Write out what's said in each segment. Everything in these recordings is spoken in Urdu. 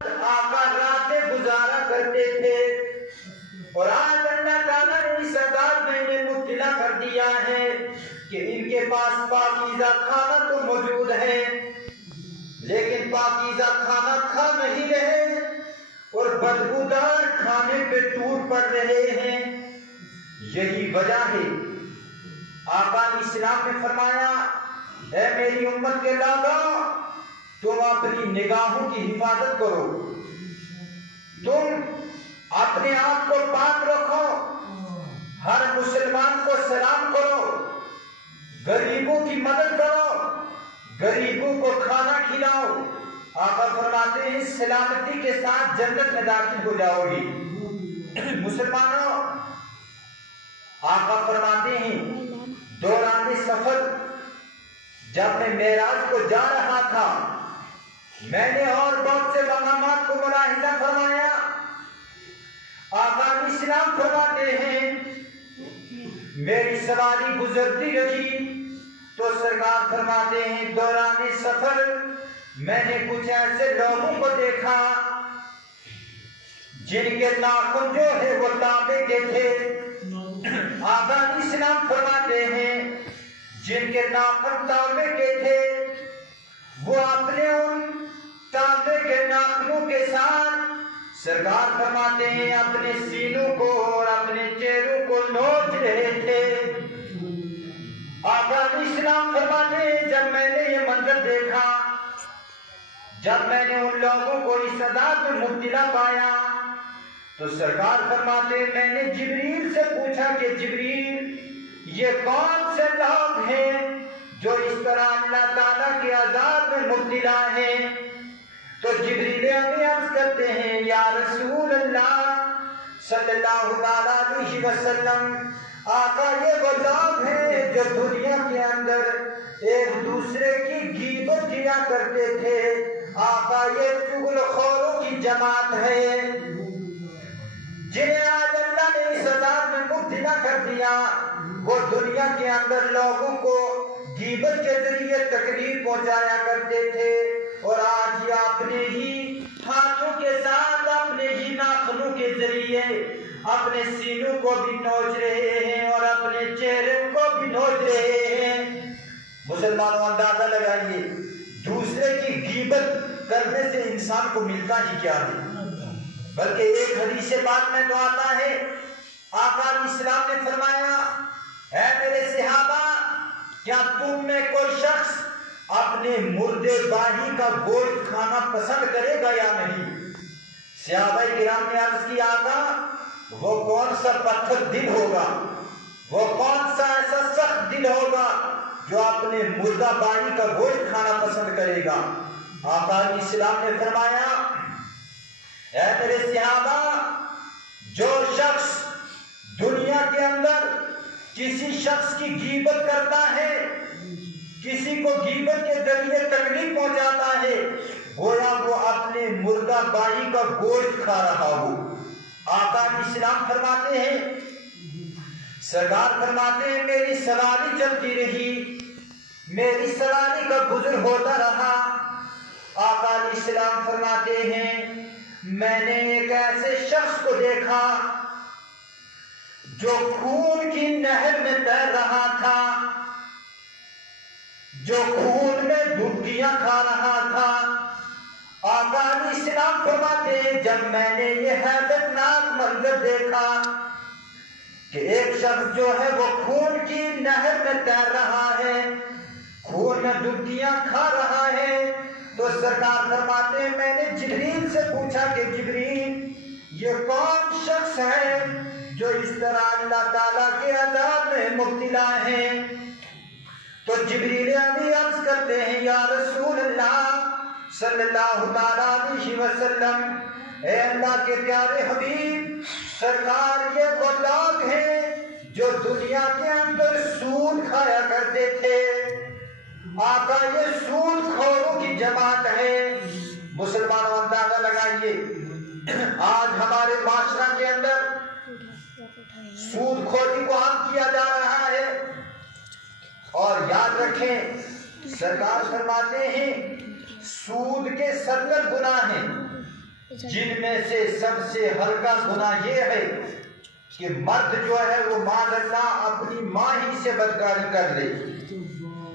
آقا راتیں گزارا کرتے تھے، اور آج اللہ تعالیٰ نے اس عذاب میں انہیں مبتلا کر دیا ہے کہ ان کے پاس پاکیزہ کھانا تو موجود ہے، لیکن پاکیزہ کھانا کھا نہیں رہے اور بدبودار کھانے پہ ٹوٹ پڑ رہے ہیں۔ یہی وجہ ہے آقا علیہ السلام نے فرمایا، اے میری امت کے لوگوں، تم اپنی نگاہوں کی حفاظت کرو، تم اپنے آپ کو پاک رکھو، ہر مسلمان کو سلام کرو، غریبوں کی مدد کرو، غریبوں کو کھانا کھلاؤ۔ آقا فرماتے ہیں سلامتی کے ساتھ جنت میں داخل ہو جاؤ گی۔ مسلمانوں، آقا فرماتے ہیں دوران سفر جب میں معراج کو جا رہا تھا، میں نے اور بہت سے مقامات کو ملاحظہ فرمایا۔ آقا علیہ السلام فرماتے ہیں میری سواری گزرتی رہی تو سرکار فرماتے ہیں دوران سفر میں نے کچھ ایسے لوگوں کو دیکھا جن کے ناخن جو ہے وہ تانبے کے تھے۔ آقا علیہ السلام فرماتے ہیں جن کے ناخن تانبے کے تھے، وہ اپنے ان تانبے کے ناخنوں کے ساتھ سرکار فرماتے ہیں اپنے سینوں کو اور اپنے چہروں کو نوچ رہے تھے۔ آقا علیہ السلام فرماتے ہیں جب میں نے یہ منظر دیکھا، جب میں نے ان لوگوں کو اس عذاب میں مبتلا پایا، تو سرکار فرماتے ہیں میں نے جبریل سے پوچھا کہ جبریل یہ کون سے لوگ ہیں جو اس طرح اللہ تعالیٰ کے عذاب میں مبتلا ہیں؟ تو جبریل امین عرض کرتے ہیں یا رسول اللہ صلی اللہ علیہ وسلم، آقا یہ وہ لوگ ہیں جو دنیا کے اندر ایک دوسرے کی غیبت کیا کرتے تھے۔ آقا یہ چغل خوروں کی جماعت ہے جنہیں آج اللہ نے اس عذاب میں مبتلا کر دیا۔ وہ دنیا کے اندر لوگوں کو غیبت کے ذریعے تکلیف پہنچایا کرتے تھے، اور آج یہ اپنے ہی ہاتھوں کے ساتھ اپنے ہی ناخنوں کے ذریعے اپنے سینوں کو بھی نوچ رہے ہیں اور اپنے چہرے کو بھی نوچ رہے ہیں۔ مسلمانوں اندازہ لگائیے دوسرے کی غیبت کرنے سے انسان کو ملتا ہی کیا ہے، بلکہ ایک حدیث پاک میں تو آتا ہے آقا علیہ السلام نے فرمایا اے میرے صحابہ، کیا تم میں کوئی شخص اپنے مردے بھائی کا گوشت کھانا پسند کرے گا یا نہیں؟ صحابہ کرام نے عرض کیا آقا وہ کون سا پتھر دل ہوگا، وہ کون سا ایسا سخت دل ہوگا جو اپنے مردہ بھائی کا گوشت کھانا پسند کرے گا؟ آقا علیہ السلام نے فرمایا اے میرے صحابہ، جو شخص دنیا کے اندر کسی شخص کی غیبت کرتا ہے، کسی کو غیبت کے ذریعے تکلیف پہنچاتا ہے، گویا وہ اپنے مردہ بھائی کا گوشت کھا رہا ہو۔ آقا علیہ السلام فرماتے ہیں سرکار فرماتے ہیں میری سواری چلتی رہی، میری سواری کا گزر ہوتا رہا۔ آقا علیہ السلام فرماتے ہیں میں نے ایک ایسے شخص کو دیکھا جو خون کی نہر میں تیر رہا تھا، جو خون میں ڈبکیاں کھا رہا تھا۔ آقا علیہ السلام فرماتے ہیں جب میں نے یہ حیرت ناک منظر دیکھا کہ ایک شخص جو ہے وہ خون کی نہر میں تیر رہا ہے، خون میں ڈبکیاں کھا رہا ہے، تو سرکار فرماتے ہیں میں نے جبریل سے پوچھا کہ جبریل یہ کون شخص ہے جو اس طرح اللہ تعالیٰ کے عذاب میں مبتلا ہے؟ تو جبریل امین عرض کرتے ہیں یا رسول اللہ صلی اللہ علیہ وسلم، اے اللہ کے پیارے حبیب سرکار یہ وہ لوگ ہیں جو دنیا کے اندر سود کھایا کرتے تھے۔ آقا یہ سود خوروں کی جماعت ہے۔ مسلمانوں اندازہ لگائیے آج ہمارے معاشرہ کے اندر سود خوری کو عام کیا جا رہا ہے، اور یاد رکھیں سرکار فرماتے ہیں سود کے 70 گناہ ہیں، جن میں سے سب سے ہلکا گناہ یہ ہے کہ مرد جو ہے وہ معاذ اللہ اپنی ماں ہی سے بدکاری کر لے،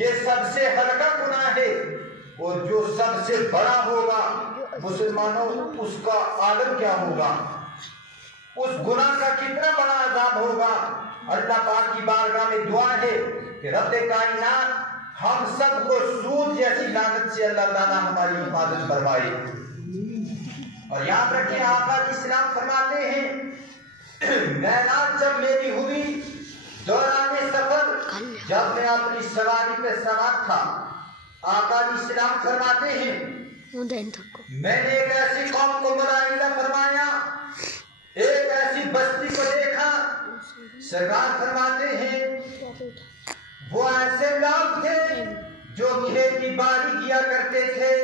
یہ سب سے ہلکا گناہ ہے۔ اور جو سب سے بڑا ہوگا مسلمانوں، اس کا عالم کیا ہوگا، اس گناہ کا کتنا بڑا عذاب ہوگا۔ اللہ پاک کی بارگاہ میں دعا ہے کہ رب کائنات ہم سب کو سود جیسی لعنت سے اللہ تعالیٰ ہماری حفاظت فرمائے۔ اور یاد رکھیں آقا اسلام فرماتے ہیں معراج جب میری ہوئی دوران سفر، جب میں اپنی سواری پہ سوار تھا، آقا اسلام فرماتے ہیں میں نے ایک ایسی قوم کو ملاحظہ فرمایا، ایک ایسی بستی کو دیکھا، سرکار فرماتے ہیں وہ ایسے لوگ تھے جو کھیتی باڑی کیا کرتے تھے،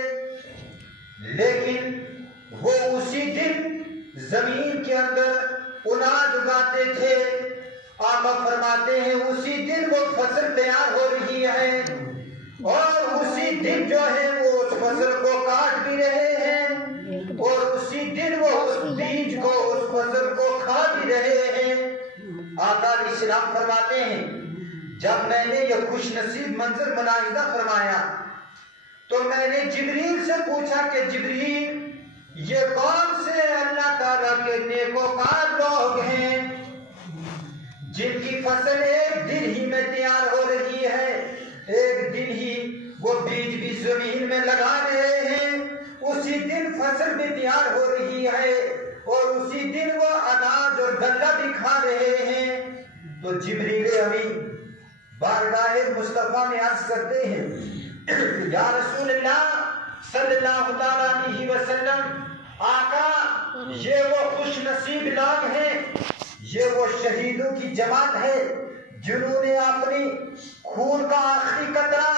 لیکن وہ اسی دن زمین کے اندر اناج اگاتے تھے۔ آقا فرماتے ہیں اسی دن وہ فصل تیار ہو رہی ہے اور اسی دن جو ہے وہ اس فصل کو کاٹ بھی رہے ہیں اور اسی دن وہ اس بیج کو، اس فصل کو کھا بھی رہے ہیں۔ آقا اسلام فرماتے ہیں جب میں نے یہ خوش نصیب منظر ملاحظہ فرمایا تو میں نے جبریل سے پوچھا کہ جبریل یہ کون سے اللہ تعالیٰ کے نیکوکار لوگ ہیں جن کی فصل ایک دن ہی میں تیار ہو رہی ہے، ایک دن ہی وہ بیج بھی زمین میں لگا رہے ہیں، اسی دن فصل بھی تیار ہو رہی ہے اور اسی دن وہ اناج اور غلہ بھی کھا رہے ہیں۔ تو جبریل امین بارگاہ مصطفیٰ میں عرض کرتے ہیں یا رسول اللہ صلی اللہ تعالیٰ علیہ وسلم، آقا یہ وہ خوش نصیب لوگ ہیں، یہ وہ شہیدوں کی جماعت ہے جنہوں نے اپنی خون کا آخری قطرہ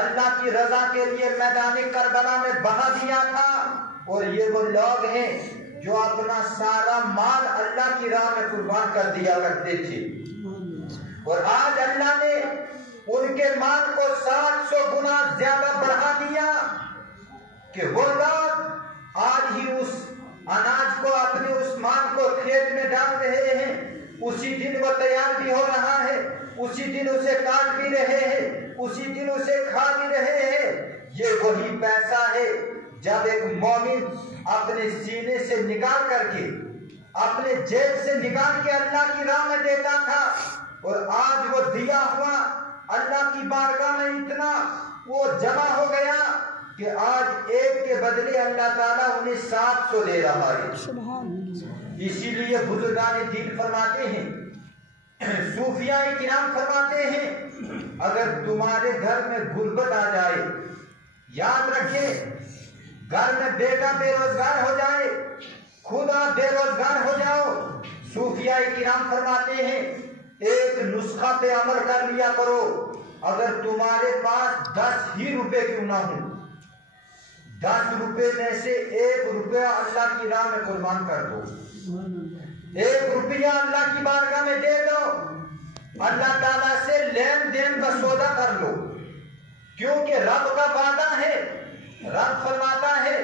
اللہ کی رضا کے لیے میدان کربلا میں بہا دیا تھا، اور یہ وہ لوگ ہیں جو اپنا سارا مال اللہ کی راہ میں قربان کر دیا کرتے تھے، اور آج اللہ نے ان کے مال کو 700 گنا زیادہ بڑھا دیا کہ وہ لوگ آج ہی اس اناج کو، اپنے اس مال کو کھیت میں ڈال رہے ہیں، اسی دن وہ تیار بھی ہو رہا ہے، اسی دن اسے کاٹ بھی رہے ہیں، اسی دن اسے کھا بھی رہے ہیں۔ یہ وہی پیسہ ہے جب ایک مومن اپنے سینے سے نکال کر کے، اپنے جیب سے نکال کے اللہ کی راہ میں دیتا تھا، اور آج وہ دیا ہوا اللہ کی بارگاہ میں اتنا وہ جمع ہو گیا کہ آج ایک کے بدلے اللہ تعالیٰ انہیں 700 دے رہا ہے۔ اسی لیے بزرگان دین فرماتے ہیں، صوفیاء کرام فرماتے ہیں اگر تمہارے گھر میں غربت آ جائے، یاد رکھیں گھر میں بیٹا بے روزگار ہو جائے، خود آپ بے روزگار ہو جاؤ، صوفیاء کرام فرماتے ہیں ایک نسخہ پہ عمل کر لیا کرو، اگر تمہارے پاس 10 ہی روپے کیوں نہ ہوں، 10 روپے میں سے 1 روپیہ اللہ کی راہ میں قربان کر دو، 1 روپیہ اللہ کی بارگاہ میں دے دو، اللہ تعالیٰ سے لین دین کا سودا کر لو، کیونکہ رب کا وعدہ ہے، رب فرماتا ہے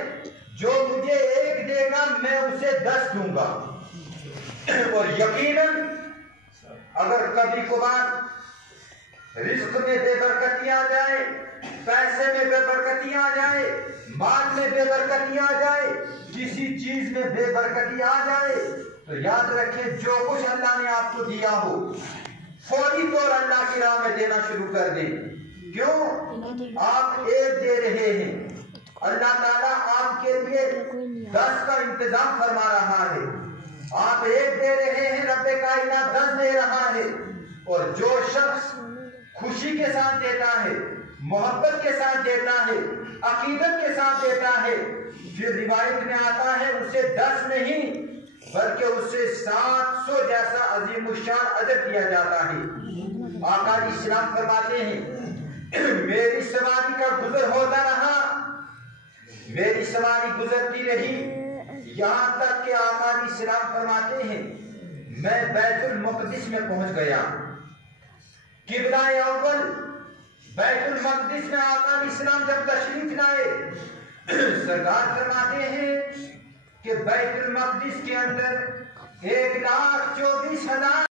جو مجھے 1 دے گا میں اسے 10 دوں گا، اور یقیناً اگر کبھی کبھار رزق میں بے برکتی آ جائے، پیسے میں بے برکتی آ جائے، مال میں بے برکتی آ جائے، کسی چیز میں بے برکتی آ جائے، تو یاد رکھیں جو کچھ اللہ نے آپ کو دیا ہو فوری طور اللہ کی راہ میں دینا شروع کر دیں۔ کیوں؟ آپ 1 دے رہے ہیں، اللہ تعالیٰ آپ کے لیے 10 کا انتظام فرما رہا ہے، آپ 1 دے رہے ہیں، رب کائنات 10 دے رہا ہے، اور جو شخص خوشی کے ساتھ دیتا ہے، محبت کے ساتھ دیتا ہے، عقیدت کے ساتھ دیتا ہے، پھر روایت میں آتا ہے اسے 10 نہیں بلکہ اسے 700 جیسا عظیم الشان اجر دیا جاتا ہے۔ آقا اسلام فرماتے ہیں میری سواری کا گزر ہوتا رہا، میری سواری گزرتی رہی، یہاں تک کہ آقا اسلام فرماتے ہیں میں بیت المقدس میں پہنچ گیا، قبلہ اول بیت المقدس میں آقا اسلام جب تشریف لائے، سرکار فرماتے ہیں کہ بیت المقدس کے اندر 1,24,000